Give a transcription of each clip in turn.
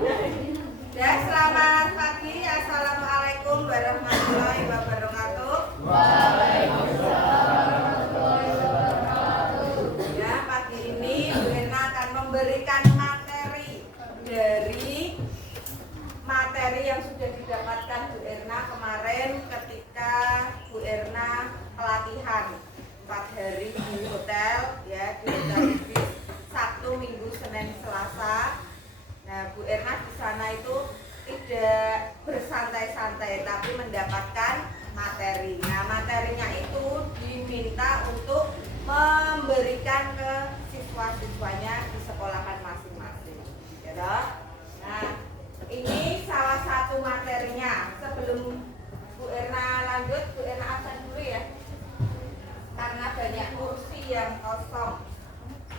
Ya, selamat pagi. Assalamualaikum warahmatullahi wabarakatuh. Ya, pagi ini Bu Erna akan memberikan materi dari materi yang sudah didapatkan Bu Erna kemarin ketika Bu Erna pelatihan 4 hari di hotel, ya, di hotel Ibis, Sabtu, Minggu, Senin, Selasa. Nah, Bu Erna di sana itu tidak bersantai-santai, tapi mendapatkan materi. Nah, materinya itu diminta untuk memberikan ke siswa-siswanya di sekolahan masing-masing. Ya toh? Nah, ini salah satu materinya. Sebelum Bu Erna lanjut, Bu Erna absen dulu ya, karena banyak kursi yang kosong.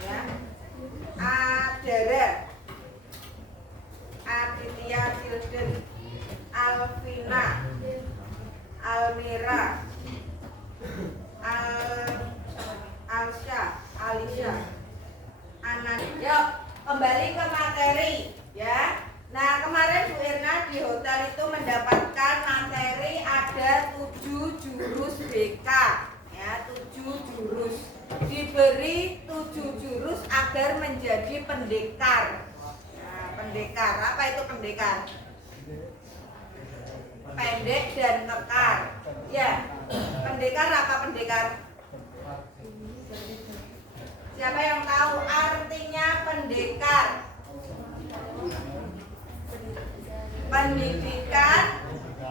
Ya, Adara, Aditya Children, Alvina, Almira, Alsya, Alisha, Anan. Yuk, kembali ke materi, ya. Nah, kemarin Bu Erna di hotel itu mendapatkan materi ada 7 jurus BK, ya, 7 jurus. Diberi 7 jurus agar menjadi pendekar. Nah, pendekar, apa itu pendekar? Pendek dan kekar. Ya, pendekar apa pendekar? Siapa yang tahu artinya pendekar? Pendidikan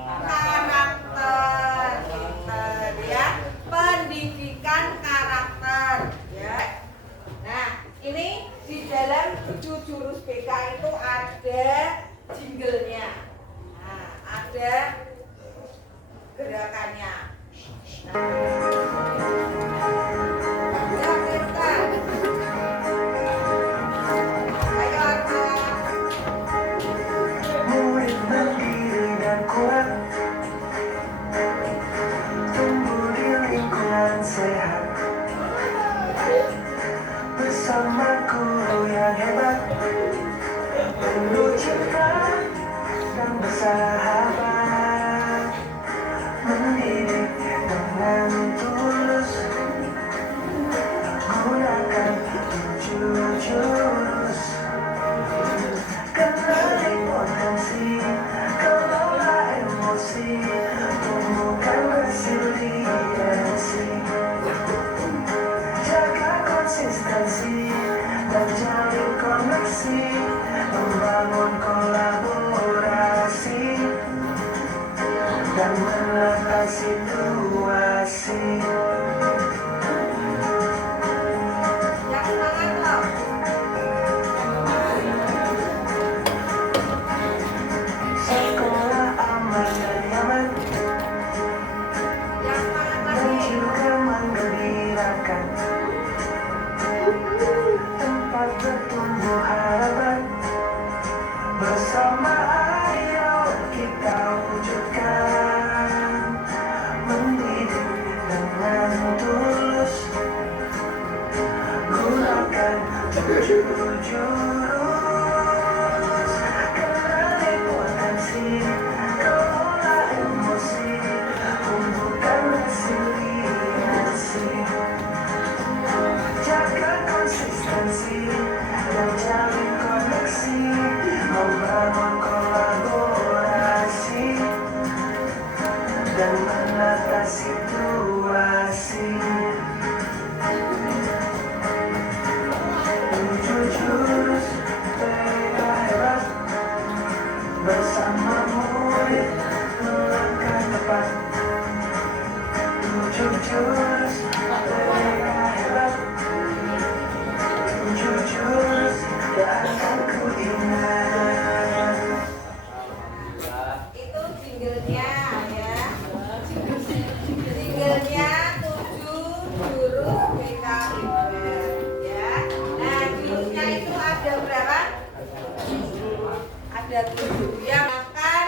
karakter, ya, pendidikan karakter, ya. Nah, ini di dalam 7 jurus BK itu ada jinglenya, nah, ada gerakannya. Bersama guru yang hebat, penuh cinta dan bersahabat, mendidik dengan tulus, gunakan 7 jurus, kenali potensi, kelola emosi, tumbuhkan resiliensi, jaga konsistensi dan jalin koneksi, membangun kolaborasi dan menata situasi. Yang semangat loh. Sekolah aman dan nyaman Yang semangat dan lagi. juga menggembirakan, tempat bertumbuh harapan. Bersama ayo kita wujudkan, mendidik dengan tulus, gunakan 7 jurus, kenali potensi, kelola emosi, tumbuhkan resiliensi, jaga konsistensi dan jalin koneksi, membangun kolaborasi dan menata situasi. 7 jurus BK hebat, bersama murid melangkah tepat. 7 jurus BK hebat, 7 jurus yang akan ku ingat. Itu jinglenya, ya. Jinglenya 7 jurus BK, ya. Nah, jurusnya itu ada berapa? Ada 7. Yang akan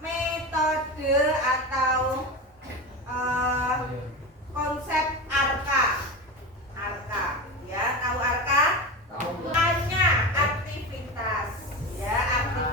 metode atau konsep ARKA. ARKA, ya, tahu ARKA? Banyak aktivitas, ya, aktivitas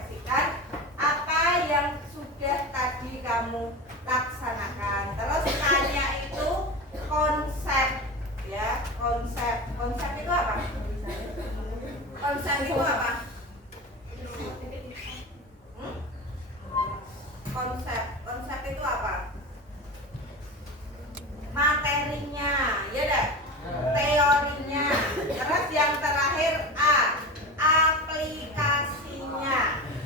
refleksikan apa yang sudah tadi kamu laksanakan. Terus tanya itu konsep, ya, konsep. Konsep itu apa? Konsep itu apa? Konsep itu apa? Materinya, ya deh. Teorinya. Terus yang terakhir A, aplikasinya.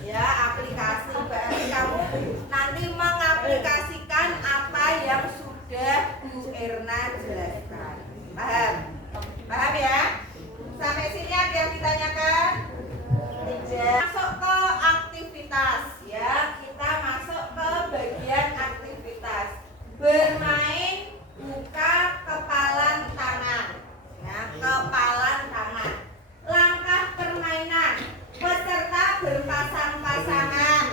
Ya, aplikasi. Berarti kamu nanti mengaplikasikan apa yang sudah Bu Erna jelaskan. Paham? Paham ya? Sampai sini ada yang ditanyakan? Tidak. Masuk ke aktivitas, ya. Kita masuk ke bagian aktivitas. Bermain buka kepalan tangan, ya, kepalan tangan. Langkah permainan, peserta berpasang-pasangan,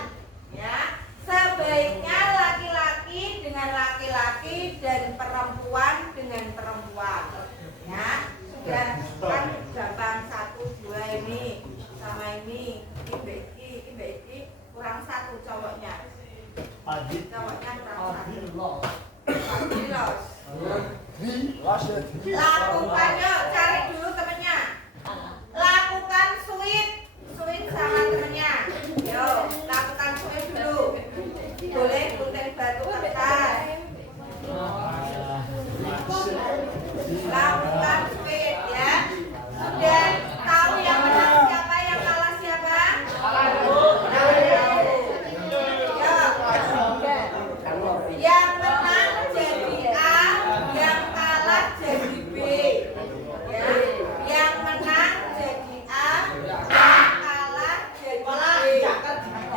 ya. Sebaiknya laki-laki dengan laki-laki dan perempuan dengan perempuan, ya. Sudah kan gampang, 1, 2 ini sama ini kurang 1 cowoknya. Cowoknya kurang 1. Lakukan, yuk cari dulu temennya. Lakukan sweet sama temennya. Yuk lakukan sweet dulu. Boleh gunting batu kertas. Lakukan sweet, ya. Sudah tahu yang menang siapa, yang kalah siapa? Yang menang jadi A, yang kalah jadi B, ya. Yang menang jadi A, yang kalah jadi B.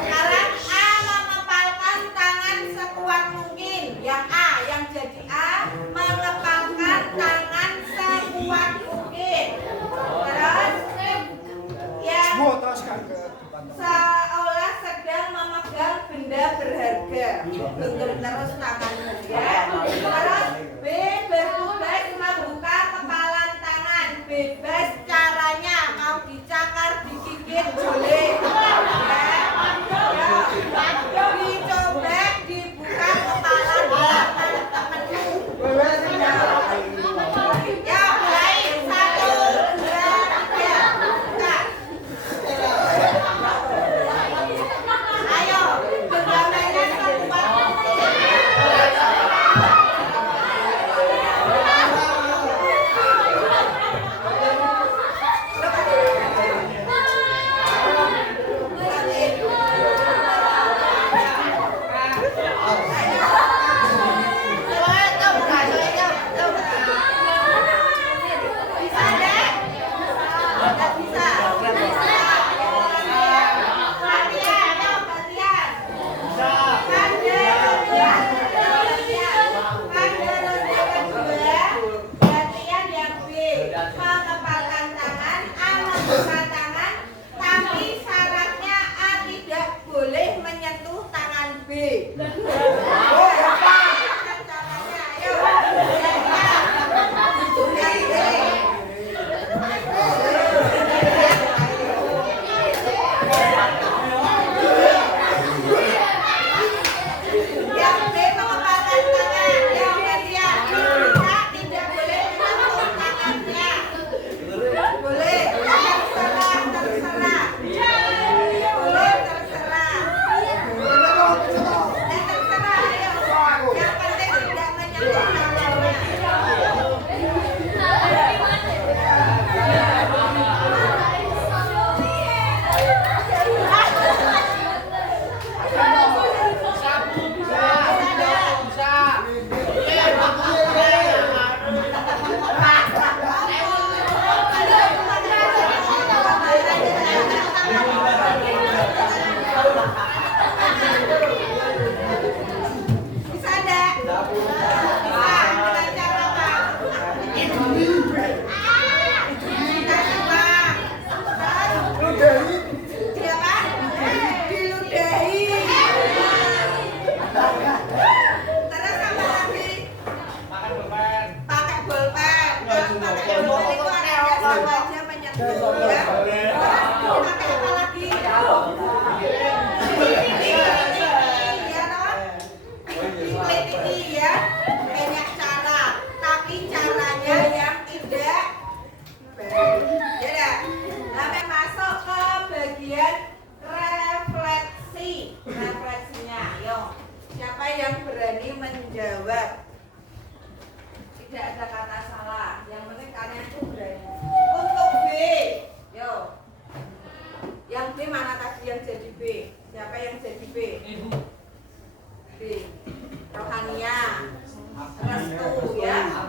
Sekarang A mengepalkan tangan sekuat mungkin. Yang A, yang jadi A mengepalkan tangan sekuat mungkin. Terus yang seolah sedang memegang benda berharga, bentuk terus tangannya, ya. Terus B bertugas membuka kepalan tangan, bebas caranya, mau dicakar, digigit boleh, ya. Dicoba dibuka kepalan tangan temenmu, ya. Mulai 1, 2, 3, buka. Ayo, berdamainya sekuat mungkin. Pakai apa lagi? Ya toh? Diteliti ya. Banyak cara, tapi caranya yang tidak baik. Ya dah. Sampai masuk ke bagian refleksi. Refleksinya, yo. Siapa yang berani menjawab? Tidak ada kata salah. Yang penting kalian itu berani. Untuk B, yo. Yang B mana tadi yang jadi B? Siapa yang jadi B? B. Rohania. Restu ya.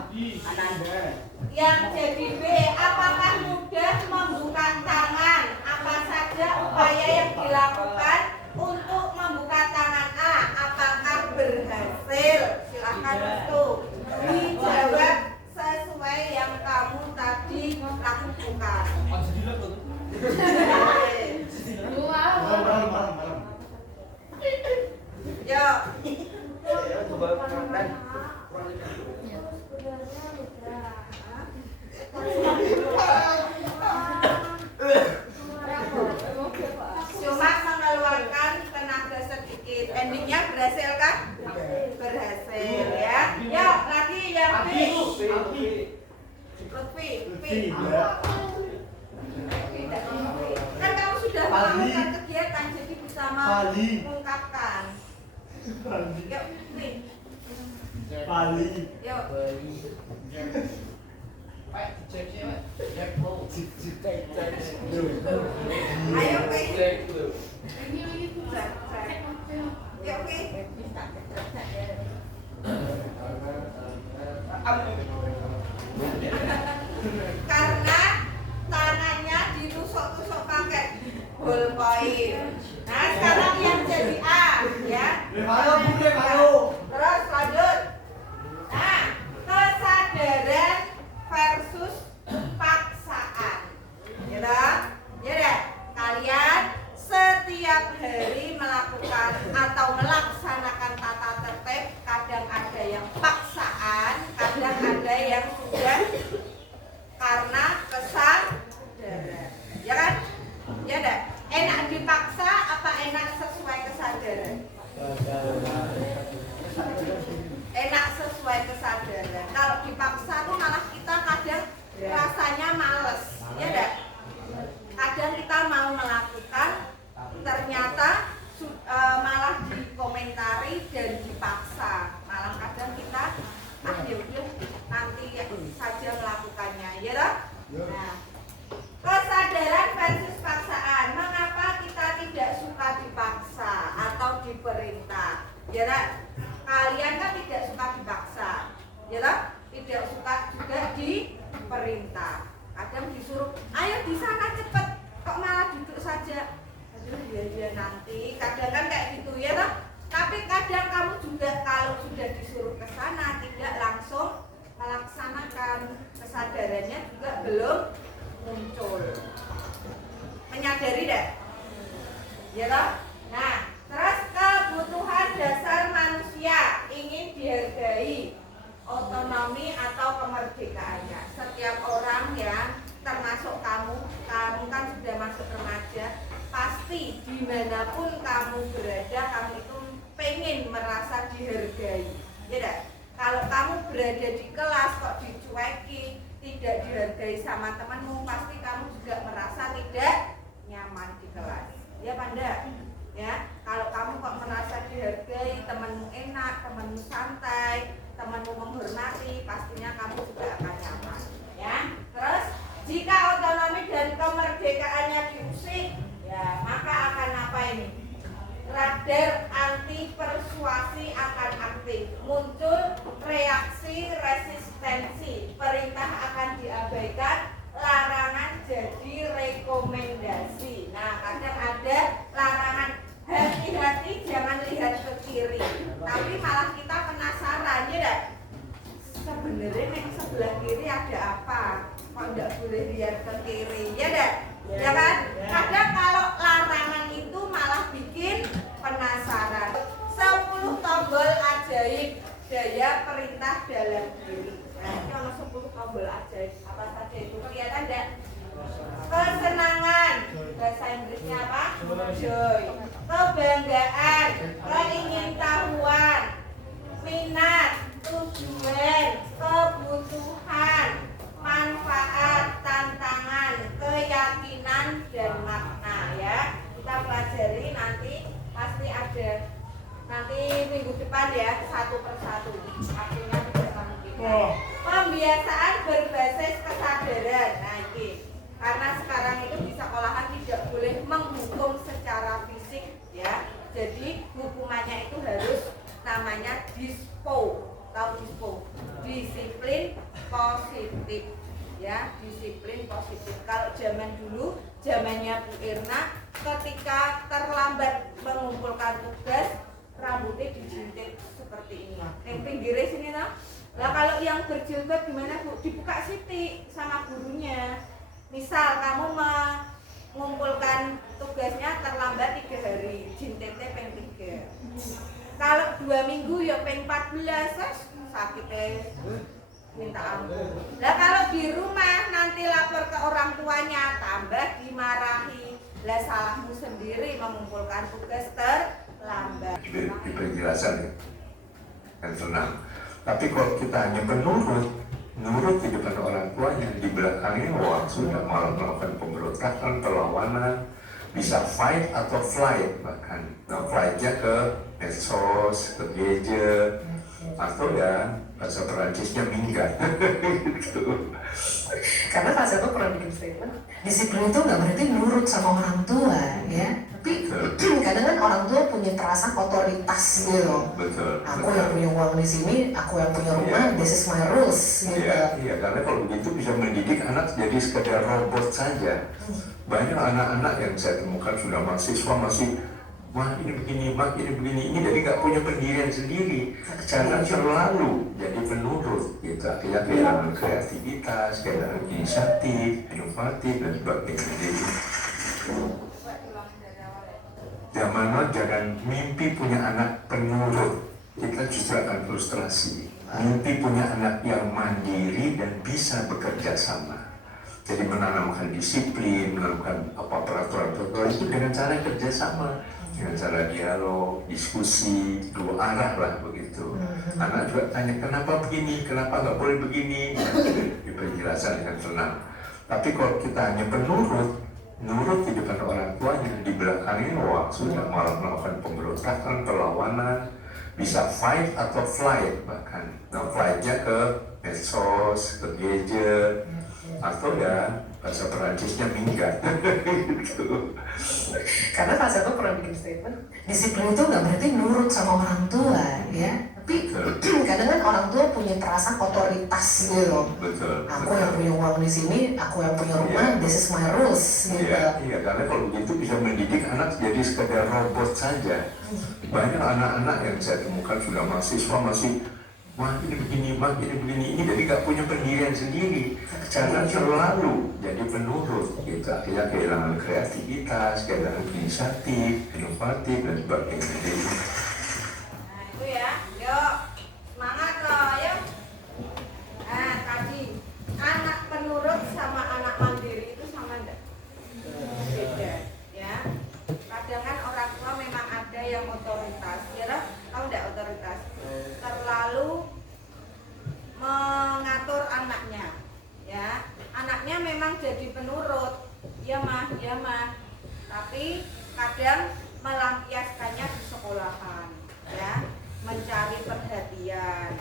Yang jadi B, apakah mudah membuka tangan? Apa saja upaya yang dilakukan untuk membuka tangan A? Apakah berhasil? Silahkan Restu dijawab sesuai yang kamu tadi lakukan. Yo. Cuma mengeluarkan tenaga sedikit. Endingnya berhasil kan? Berhasil ya. Yo, lagi yang B. Lutfi. Kan kamu sudah melakukan kegiatan jadi bisa mengungkapkan. Yuk, nih. Yuk. Ayo, Pi. Yuk, Pi. Karena tangannya ditusuk-tusuk pakai ballpoint. Nah, sekarang yang jadi A ya. Terus lanjut. Nah, kesadaran versus paksaan. Ya dah? Ya dah. Kalian setiap hari melakukan atau melaksanakan tata tertib, kadang ada yang paksaan, kadang ada yang sudah karena kesadaran. Ya kan? Ya dah. Enak dipaksa apa enak sesuai kesadaran? Enak sesuai kesadaran. Kalau dipaksa tuh malah kita kadang rasanya males. Ya dah. Kadang kita mau melakukan, ternyata malah dikomentari dan dipaksa. Malah kadang kita yaudah nanti saja melakukannya. Ya dah. Nah, kesadaran versus paksaan. Mengapa kita tidak suka dipaksa atau diperintah? Ya dah. Kalian kan tidak suka dipaksa, ya dah? Tidak suka juga diperintah. Kadang disuruh, ayo di sana cepet, kok malah duduk saja. Aduh ya nanti. Kadang kan kayak gitu ya dah. Tapi kadang kamu juga kalau sudah disuruh ke sana tidak langsung melaksanakan, kesadarannya juga belum muncul. Menyadari deh, ya dah. Nah, terus kebutuhan dasar manusia ingin dihargai otonomi atau kemerdekaannya. Setiap orang ya, termasuk kamu kan sudah masuk remaja, pasti dimanapun kamu berada, kamu itu pengen merasa dihargai. Ya dah. Kalau kamu berada di kelas kok dicueki, tidak dihargai sama temanmu, pasti kamu juga merasa tidak nyaman di kelas. Ya Panda? Ya, kalau kamu kok merasa dihargai, temanmu enak, temanmu santai, temanmu menghormati, pastinya kamu juga akan nyaman. Ya, terus jika otonomi dan kemerdekaannya diusik, ya maka akan apa ini? Radar anti persuasi akan aktif, muncul reaksi resistensi, perintah akan diabaikan, larangan jadi rekomendasi. Nah, kadang ada larangan, hati-hati jangan lihat ke kiri, tapi malah kita penasaran ya dah. Sebenarnya yang sebelah kiri ada apa? Kok nggak boleh lihat ke kiri ya dah? Ya kan? Kadang kalau larangan itu malah bikin penasaran. 10 tombol ajaib daya perintah dalam diri. Nah, ini 10 tombol ajaib. Apa saja itu? Kelihatan enggak? Kesenangan Harusnya apa? Joy. Kebanggaan, keingintahuan, minat, tujuan, kebutuhan, manfaat, tantangan, keyakinan, dan makna ya. Kita pelajari nanti pasti ada nanti minggu depan ya, satu persatu. Artinya tidak memungkinkan. Pembiasaan berbasis kesadaran. Nah ini karena sekarang itu di sekolahan tidak boleh menghukum secara fisik ya. Jadi hukumannya itu harus namanya dispo. Tahu dispo? Disiplin positif ya, disiplin positif. Kalau zaman dulu, zamannya Bu Irna, ketika terlambat mengumpulkan tugas, rambutnya dijintik seperti ini. Yang pinggirnya sini nah. Lah kalau yang berjilbab gimana Bu? Dibuka siti sama gurunya. Misal kamu mengumpulkan tugasnya terlambat 3 hari, jintetnya peng 3. Kalau 2 minggu ya peng 14, sakitnya minta ampun. Lah kalau di rumah nanti lapor ke orang tuanya, tambah dimarahi. Lah salahmu sendiri mengumpulkan tugas terlambat. Diberi penjelasan dan senang. Tapi kalau kita hanya menurut di depan orang tuanya, di belakangnya wah sudah malah melakukan pemberontakan, perlawanan, bisa fight atau flight bahkan. Nah flightnya ke medsos, ke gadget, atau ya bahasa Perancisnya minggat. Gitu. Karena Kak Seto pernah bikin statement, disiplin itu nggak berarti nurut sama orang tua ya, tapi kadang kan orang tua punya perasaan otoritas gitu. Betul. Aku yang punya uang di sini, aku yang punya rumah, this is my rules gitu. Iya, karena kalau begitu bisa mendidik anak jadi sekedar robot saja. Banyak anak-anak yang saya temukan sudah mahasiswa masih wah ini begini, mak ini begini, ini jadi nggak punya pendirian sendiri karena selalu jadi penurut gitu. Akhirnya kehilangan kreativitas, kehilangan inisiatif, inovatif dan sebagainya. Jadi zaman now jangan mimpi punya anak penurut, kita justru akan frustrasi. Mimpi punya anak yang mandiri dan bisa bekerja sama. Jadi menanamkan disiplin, menanamkan peraturan-peraturan itu dengan cara kerjasama, dengan cara dialog, diskusi, dua arah lah begitu. Anak juga tanya kenapa begini, kenapa nggak boleh begini, di penjelasan dengan tenang. Tapi kalau kita hanya nurut di depan orang tuanya, di belakangnya wah sudah malah melakukan pemberontakan, perlawanan, bisa fight atau flight bahkan. Nah flightnya ke medsos, ke gadget, atau ya bahasa Perancisnya minggat. Gitu. Karena Kak Seto pernah bikin statement, disiplin itu nggak berarti nurut sama orang tua ya, tapi kadang kan orang tua punya perasaan otoritas gitu. Betul. Aku yang punya uang di sini, aku yang punya rumah, this is my rules gitu. Iya, karena kalau begitu bisa mendidik anak jadi sekedar robot saja. Banyak anak-anak yang saya temukan sudah mahasiswa masih wah ini begini, mak ini begini, ini jadi nggak punya pendirian sendiri karena selalu jadi penurut gitu. Akhirnya kehilangan kreativitas, kehilangan inisiatif, inovatif dan sebagainya. Jadi, Nah itu ya, yuk semangat loh, yuk. Nah tadi anak penurut sama anak mandiri itu sama enggak? Beda ya. Kadang kan orang tua memang ada yang otoritas, ya loh, tahu enggak otoritas? Terlalu mengatur anaknya, ya. Anaknya memang jadi penurut, ya mah, tapi kadang melampiaskannya di sekolahan, ya, mencari perhatian.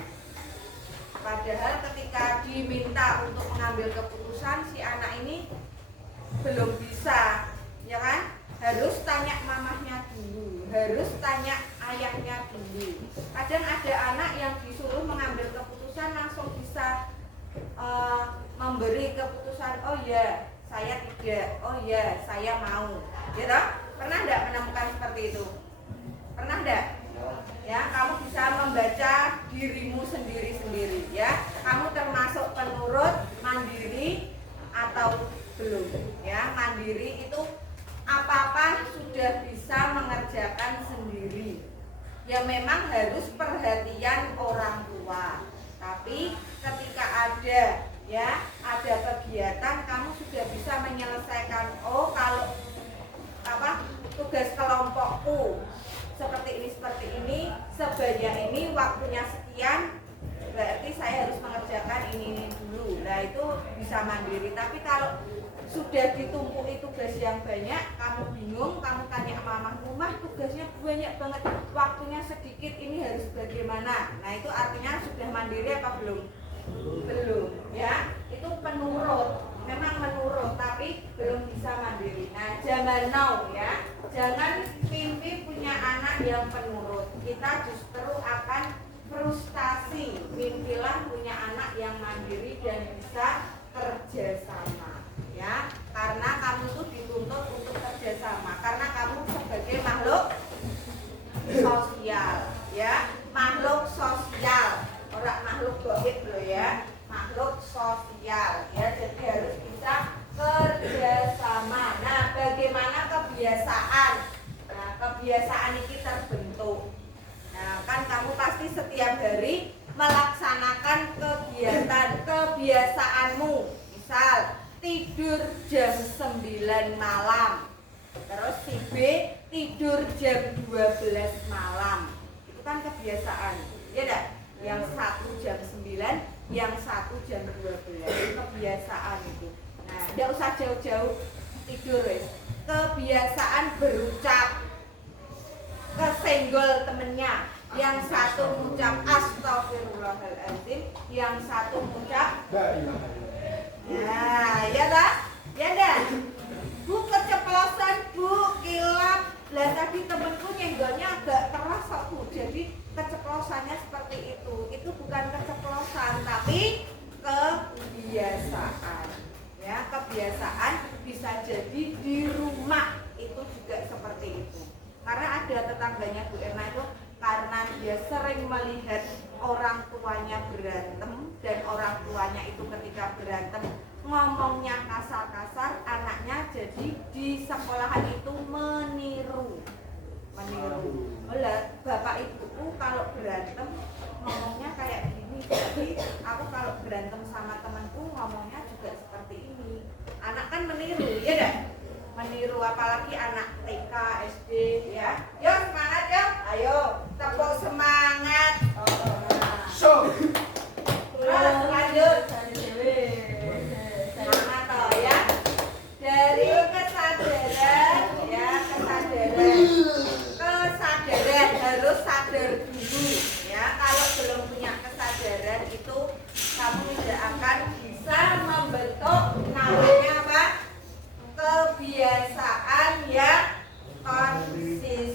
Padahal ketika diminta untuk mengambil keputusan, si anak ini belum bisa, ya kan? Harus tanya mamahnya dulu, harus tanya ayahnya dulu. Kadang ada anak yang disuruh mengambil keputusan langsung bisa memberi keputusan, oh ya saya tidak, oh ya saya mau, ya toh? Pernah enggak menemukan seperti itu? Pernah enggak? Ya, kamu bisa membaca dirimu sendiri-sendiri ya. Kamu termasuk penurut, mandiri atau belum? Ya, mandiri itu apa-apa sudah bisa mengerjakan sendiri. Ya memang harus perhatian orang tua. Tapi ketika ada kegiatan kamu sudah bisa menyelesaikan. Oh, kalau tempuh seperti ini, sebanyak ini, waktunya sekian, berarti saya harus mengerjakan ini dulu. Nah itu bisa mandiri. Tapi kalau sudah ditumpuk tugas yang banyak, kamu bingung, kamu tanya mama, rumah tugasnya banyak banget, waktunya sedikit, ini harus bagaimana? Nah itu artinya sudah mandiri apa belum? Belum, ya. Itu penurut, memang menurut, tapi belum bisa mandiri. Nah zaman now ya, jangan mimpi punya anak yang penurut. Kita justru akan frustasi. Mimpilah punya anak yang mandiri dan bisa kerjasama, ya. Karena kamu tuh dituntut untuk kerjasama. Karena kamu sebagai makhluk sosial, ya. Makhluk sosial, orang makhluk gaib loh ya. Makhluk sosial, ya. Jadi harus bisa kerjasama. Nah, bagaimana kebiasaan? Nah, kebiasaan ini terbentuk. Nah, kan kamu pasti setiap hari melaksanakan kebiasaanmu. Misal, tidur jam 9 malam. Terus si B tidur jam 12 malam. Itu kan kebiasaan. Ya enggak? Yang satu jam 9, yang satu jam 12. Kebiasaan itu. Nah, enggak usah jauh-jauh tidur, wes. Kebiasaan berucap, kesenggol temennya, yang satu mengucap astagfirullahaladzim, yang satu mengucap nah, ya dah, ya dah. Bu keceplosan, bu kilap. Lah tadi temenku nyenggolnya agak keras kok bu, jadi keceplosannya seperti itu. Itu bukan keceplosan, tapi kebiasaan. Ya, kebiasaan bisa jadi di rumah itu juga seperti itu. Karena ada tetangganya Bu Erna itu, karena dia sering melihat orang tuanya berantem, dan orang tuanya itu ketika berantem ngomongnya kasar-kasar, anaknya jadi di sekolahan itu meniru. Oleh bapak ibuku kalau berantem ngomongnya kayak gini, jadi aku kalau berantem sama temanku ngomongnya juga seperti ini. Anak kan meniru, ya dah? Meniru, apalagi anak TK, SD, ya. Yo semangat ya, ayo tepuk semangat. So, Terus lanjut, semangat toh ya. Dari kesadaran, ya kesadaran harus sadar dulu, ya. Kalau belum punya kesadaran itu kamu tidak akan bisa membentuk namanya apa? Kebiasaan yang konsisten,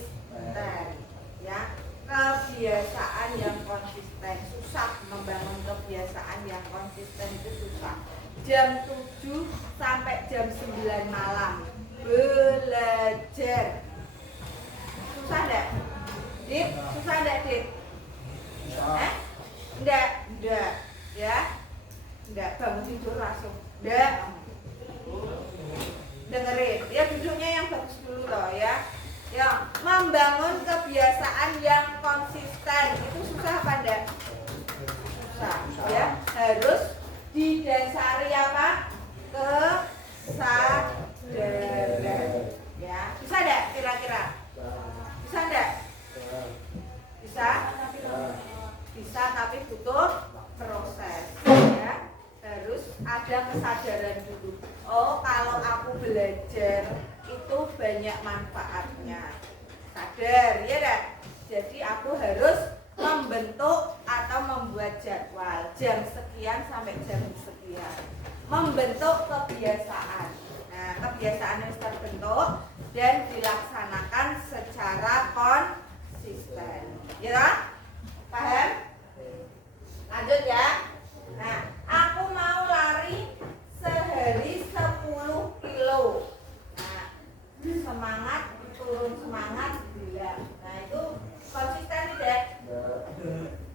ya. Kebiasaan yang konsisten susah, membangun kebiasaan yang konsisten itu susah. Jam 7 sampai jam 9 malam belajar, susah enggak? Dit, susah enggak, Dit? Enggak, ya. Enggak bangun tidur langsung. Enggak. Dengerin, ya duduknya yang bagus dulu loh ya. Ya, membangun kebiasaan yang konsisten itu susah apa enggak? Susah, ya. Harus didasari apa? Kesadaran. Ya, bisa enggak kira-kira? Bisa enggak? Bisa? Bisa, tapi butuh proses, ya. Harus ada kesadaran dulu. Oh, kalau aku belajar itu banyak manfaatnya. Sadar, ya dah. Jadi aku harus membentuk atau membuat jadwal jam sekian sampai jam sekian. Membentuk kebiasaan. Nah, kebiasaan yang terbentuk dan dilaksanakan secara konsisten. Ya dah? Paham? Lanjut ya. Nah, aku mau lari sehari 10 kilo. Nah, semangat, turun semangat, bilang. Nah, itu konsisten tidak?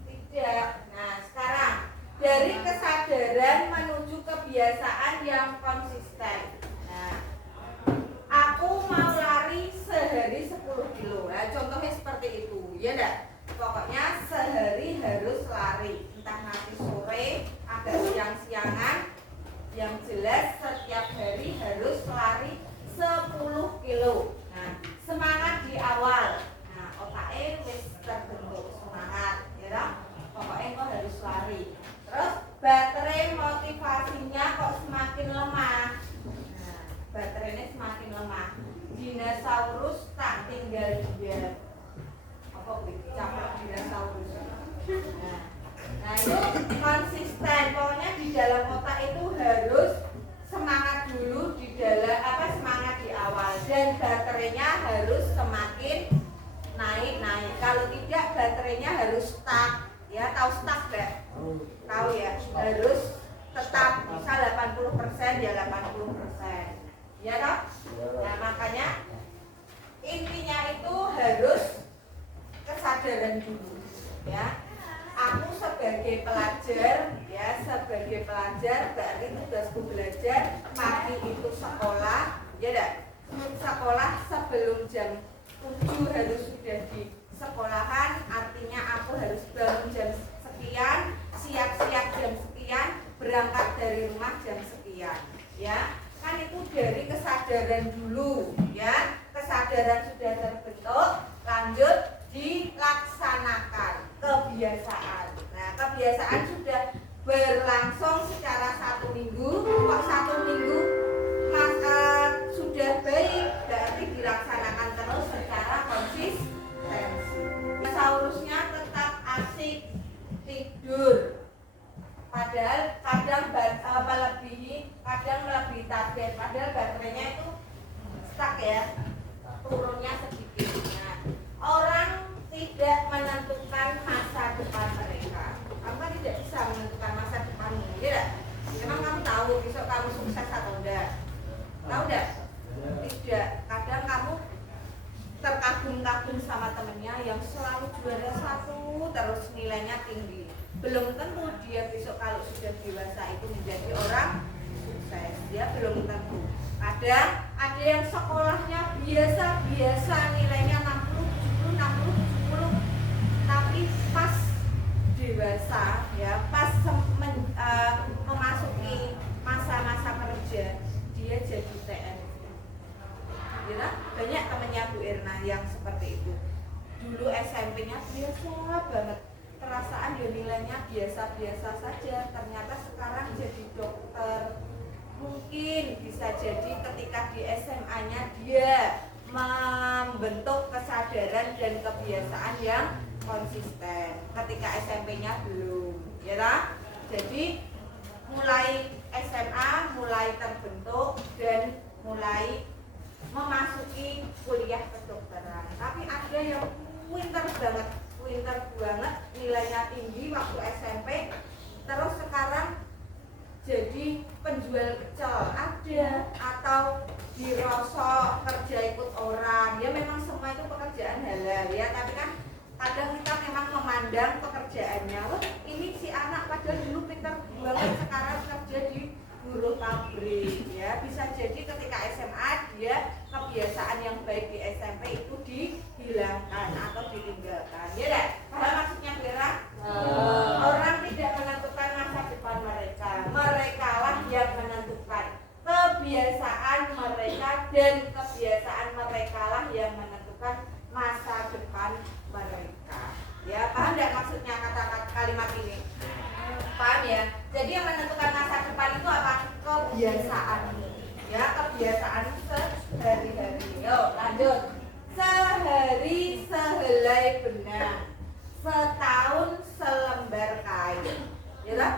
Tidak. Nah, sekarang dari kesadaran menuju kebiasaan yang konsisten. Nah, aku mau lari sehari 10 kilo. Nah, contohnya seperti itu, ya enggak? Pokoknya sehari harus lari, entah nanti sore, agak siang-siangan. Yang jelas setiap hari harus lari 10 kilo. Nah, semangat di awal. dinosaurus tak tinggal diam. Apa capek dinosaurus? Nah itu konsisten. Pokoknya di dalam otak itu harus semangat dulu di dalam semangat di awal, dan baterainya harus semakin naik. Kalau tidak baterainya harus stuck. Ya, tahu stuck enggak? Tahu ya, harus tetap bisa 80% ya 80%. Ya toh? Nah, makanya intinya itu harus kesadaran dulu ya. Aku sebagai pelajar berarti tugasku belajar. Pagi itu sekolah, ya enggak? Sekolah sebelum jam 7 harus sudah di sekolahan, artinya aku harus bangun jam sekian, siap-siap jam sekian, berangkat dari rumah jam sekian. Ya, kan itu dari kesadaran dulu, ya. Kesadaran sudah terbentuk, lanjut dilaksanakan kebiasaan. Nah, kebiasaan sudah berlangsung secara 1 minggu. Kok 1 minggu sudah baik, berarti dilaksanakan terus secara konsistensi. Dinosaurusnya tetap asik tidur, padahal kadang melebihi target, padahal baterainya itu stuck ya, turunnya sedikit. Nah, orang tidak menentukan masa depan mereka. Kamu tidak bisa menentukan masa depanmu, tidak? Memang kamu tahu besok kamu sukses atau enggak? Tahu enggak? Tidak. Kadang kamu terkagum-kagum sama temennya yang selalu juara 1 terus nilainya tinggi. Belum tentu dia besok kalau sudah dewasa itu menjadi orang sukses. Dia belum tentu. Kadang ada yang sekolahnya biasa-biasa, nilainya 60, 70, tapi pas dewasa ya, pas memasuki masa-masa kerja, dia jadi TN. Ya, banyak temennya Bu Irna yang seperti itu. Dulu SMP-nya biasa banget, perasaan dia nilainya biasa-biasa saja, ternyata sekarang jadi dokter. Mungkin bisa jadi ketika di SMA-nya dia membentuk kesadaran dan kebiasaan yang konsisten. Ketika SMP-nya belum, ya lah. Jadi mulai SMA mulai terbentuk dan mulai memasuki kuliah kedokteran. Tapi ada yang pinter banget, nilainya tinggi waktu SMP, terus sekarang jadi penjual pecel ada, atau dirosok kerja ikut orang. Ya memang semua itu pekerjaan halal ya, tapi kan kadang kita memang memandang pekerjaannya, wah ini si anak padahal dulu pintar banget sekarang kerja di buruh pabrik ya. Bisa jadi ketika SMA dia kebiasaan yang baik di SMP itu dihilangkan atau ditinggalkan. Ya enggak? Paham maksudnya Vera? Orang tidak menentukan masa depan mereka. Merekalah yang menentukan kebiasaan mereka, dan kebiasaan merekalah yang menentukan masa depan mereka. Ya, paham enggak maksudnya kata-kata kalimat ini? Paham ya? Jadi yang menentukan masa depan itu apa? Kebiasaanmu. Ya, kebiasaan sehari-hari. Yuk, lanjut. Sehari sehelai benang, setahun selembar kain. Ya kan?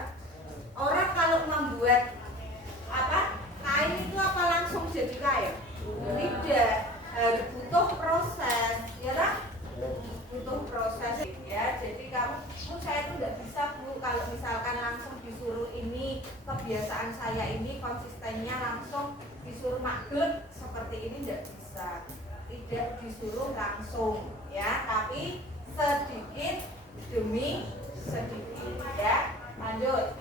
Orang kalau membuat kain itu apa langsung jadi kain? Tidak, harus butuh proses. Ya kan? Butuh proses ya. Jadi saya itu tidak bisa Bu kalau misalkan langsung disuruh ini, kebiasaan saya ini konsistennya langsung disuruh makhluk seperti ini, tidak disuruh langsung ya, tapi sedikit demi sedikit ya. Lanjut.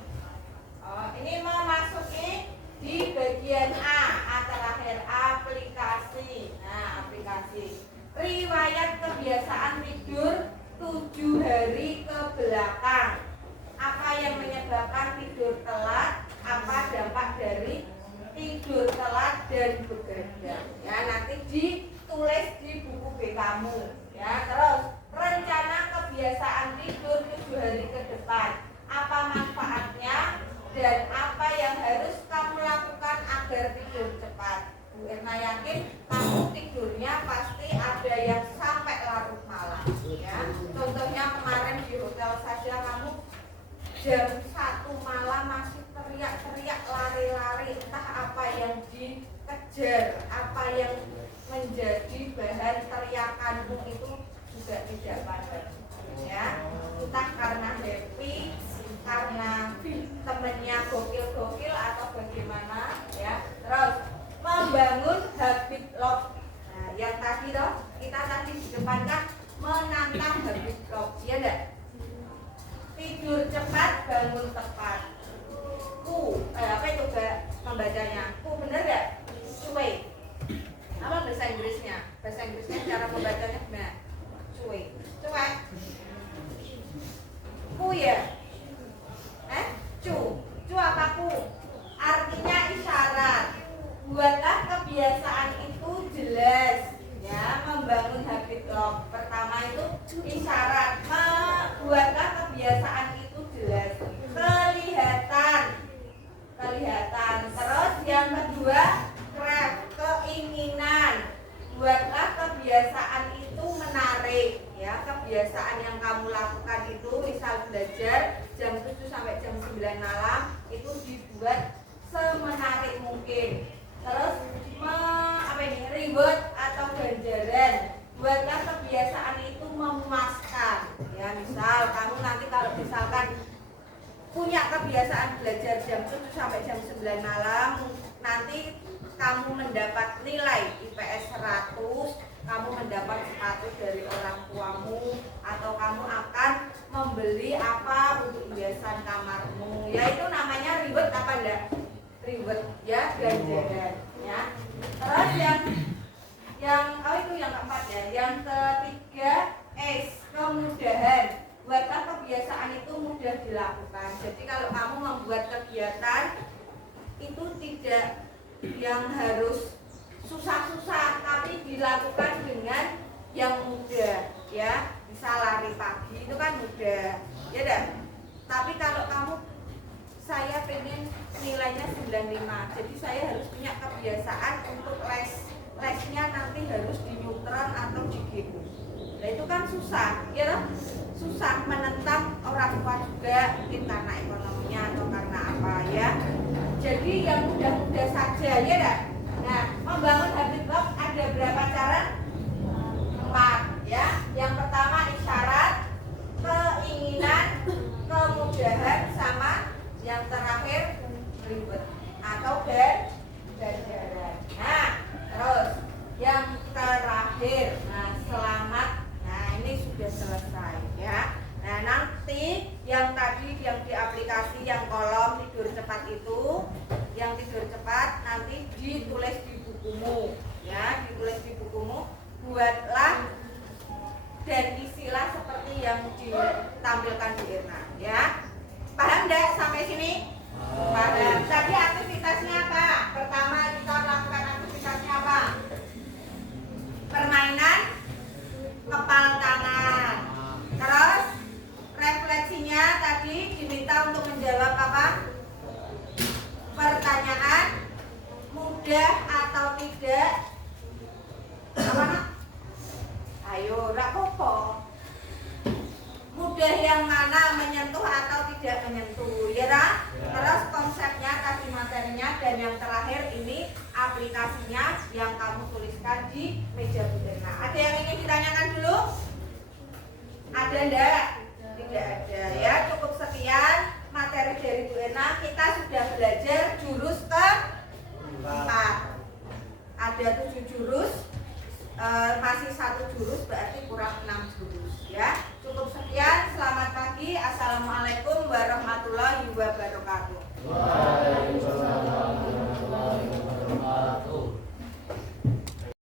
Ini memasuki di bagian A terakhir, aplikasi. Nah, aplikasi riwayat kebiasaan tidur 7 hari ke belakang. Apa yang menyebabkan tidur telat? Apa dampak dari tidur telat dan begadang? Ya, nanti ditulis di buku B kamu. Ya, terus rencana kebiasaan tidur 7 hari ke depan. Apa manfaatnya dan apa yang harus kamu lakukan agar tidur cepat? Bu Erna yakin kamu tidurnya menjadi bahan teriakanmu itu juga tidak padat, ya. Entah karena happy, karena temennya gokil-gokil atau bagaimana, ya. Terus membangun habit lock. Nah, yang tadi toh kita tadi di depan kan menantang habit lock, ya enggak? Tidur cepat, bangun tepat. Apa itu membacanya? Bener gak? Cuy. Apa bahasa Inggrisnya? Bahasa Inggrisnya cara membacanya gimana? Cuy. Cuek. Ya? Cu apa ku? Artinya isyarat. Buatlah kebiasaan itu jelas, ya. Membangun habit lock. Pertama itu isyarat. Buatlah kebiasaan itu jelas. Kelihatan. Terus yang kedua, keinginan. Buatlah kebiasaan itu menarik, ya. Kebiasaan yang kamu lakukan itu misal belajar jam 7 sampai jam 9 malam itu dibuat semenarik mungkin. Terus reward atau ganjaran. Buatlah kebiasaan itu memuaskan, ya. Misal kamu nanti kalau misalkan punya kebiasaan belajar jam 7 sampai jam 9 malam, nanti kamu mendapat nilai IPS 100, kamu mendapat sepatu dari orang tuamu, atau kamu akan membeli apa untuk hiasan kamarmu, ya. Itu namanya reward apa enggak? Reward, ya, ganjaran, ya. Terus yang keempat, ya. Yang ketiga, kemudahan. Buatlah kebiasaan itu mudah dilakukan. Jadi kalau kamu membuat kegiatan itu tidak yang harus susah-susah, tapi dilakukan dengan yang mudah, ya. Misal lari pagi itu kan mudah, ya dah. Tapi kalau kamu, saya pengen nilainya 95, jadi saya harus punya kebiasaan untuk lesnya nanti harus di neutron atau di GU. Nah itu kan susah, ya loh? Susah, menentang orang tua juga, mungkin karena ekonominya atau karena apa, ya. Jadi yang mudah-mudah saja, ya dah. Nah, membangun habit lock ada berapa cara? 4, ya. Yang pertama isyarat, keinginan, kemudahan, sama yang terakhir reward atau ganjaran. Nah, terus yang terakhir, selamat. Nah, ini sudah selesai, ya. Nah, nanti yang tadi yang di aplikasi yang kolom tidur cepat itu, yang tidur cepat nanti ditulis di bukumu, ya, ditulis di bukumu. Buatlah dan isilah seperti yang ditampilkan di Irna, ya. Paham enggak sampai sini? Paham. Tadi aktivitasnya apa? Pertama kita lakukan aktivitasnya apa? Permainan kepal tangan. Terus refleksinya tadi diminta untuk menjawab apa? Pertanyaan mudah atau tidak? Apa nak? Ayo, rapopo. Mudah yang mana, menyentuh atau tidak menyentuh, ya kan? Terus konsepnya tadi materinya, dan yang terakhir ini aplikasinya yang kamu tuliskan di meja Bu Irna. Ada yang ingin ditanyakan dulu? Ada enggak? Tidak ada, ya. Cukup sekian materi dari Bu Irna. Kita sudah belajar jurus ke-4. Ada 7 jurus, masih 1 jurus, berarti kurang 6 jurus, ya. Cukup sekian, selamat pagi. Assalamualaikum warahmatullahi wabarakatuh. Waalaikumsalam.